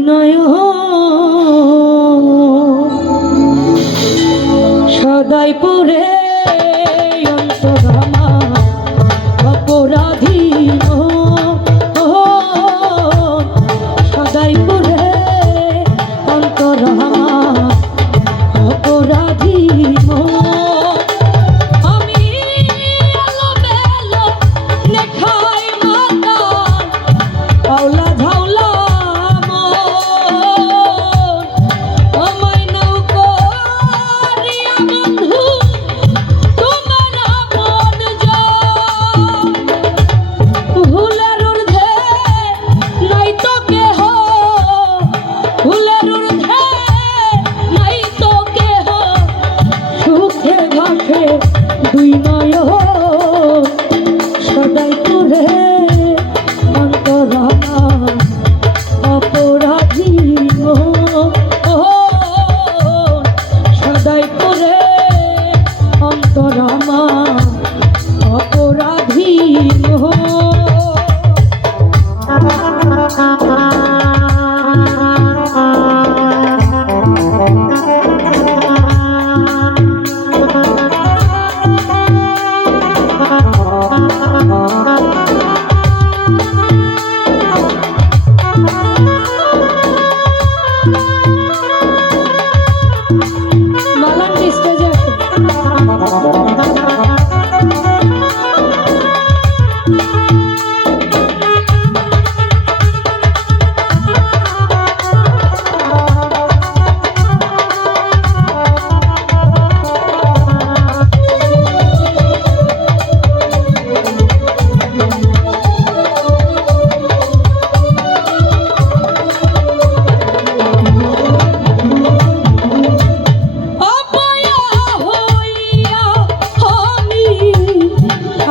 নয়ন সদাই পুরে অন্তরামা অপরাধী সদাই পুরে অন্তরামা অপরাধী দুই নয়ন সদাই পুরে অন্তরামা অপরাধী সদাই পুরে অন্তরামা অপরাধী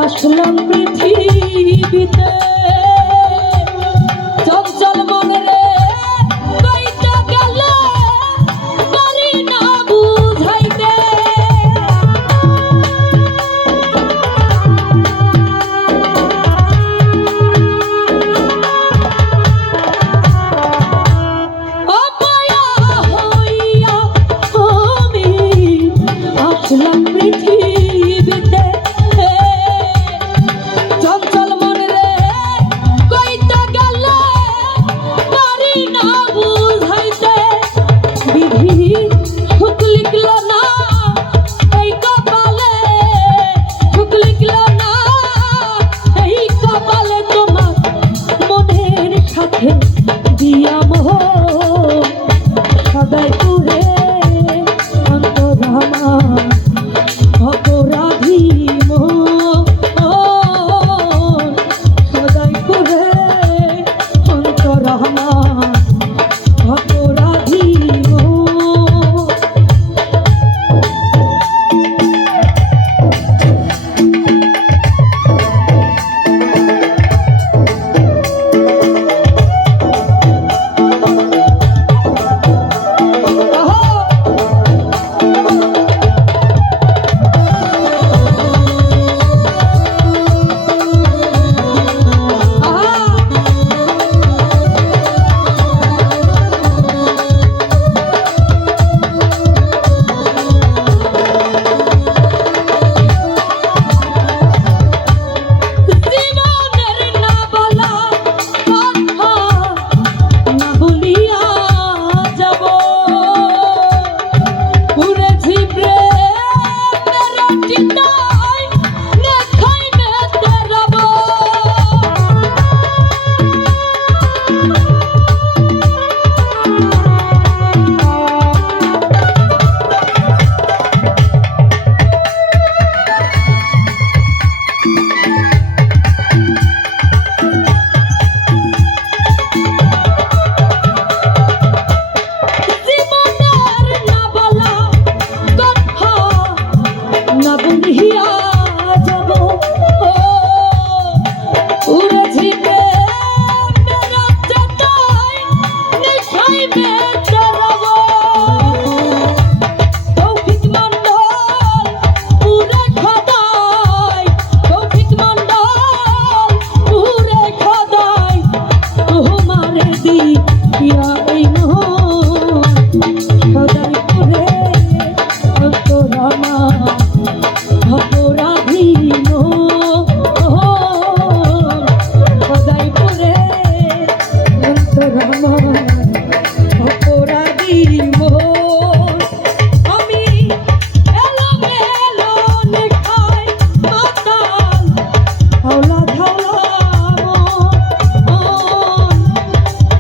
আসলাম পৃথিবীতে চঞ্চল মনে রে কইটা গেল পারি না বুঝাইতে অপয়া হইয়া আমি আসলাম পৃথিবীতে চঞ্চল মনে রে কইটা গেল পারি না বুঝাইতে বিধি সুখ লিখল না এই কপালে সুখ লিখল না এই কপালে তোমার মনের সাথে দিয়া মোহ সদাই পুরে অন্তরামা অপরাধী সদাই পুরে অন্তরামা অপরাধী ইয়া এই সদাই করে অন্তরামা অপরাধীন সদাই করে অন্তরামা অপরাধীন আমি এলোমেলো নেখাই মাতাল হাওলা ধাওলা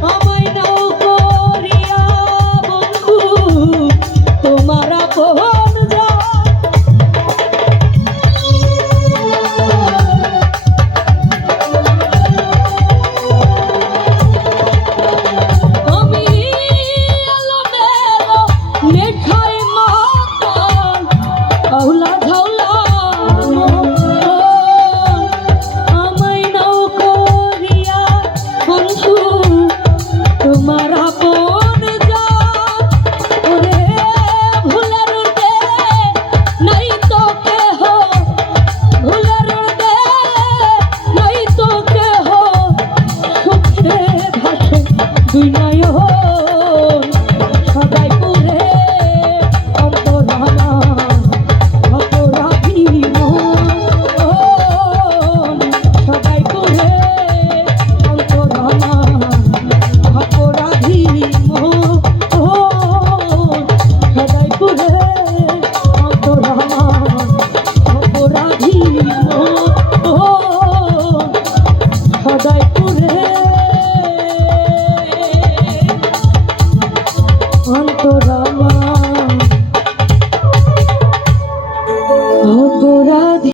আমায় নাও করিয়া বন্ধু তোমার আপন যা আমি এলোমেলো নেখাই মাতাল হাওলা ধাওলা আমায় নাও করিয়া বন্ধু তোমার আপন যা ওরে ভুলের দে নাই তো কেহ ভুলের দে নাই তো কেহ সুখে ভাসে দুই নয়ন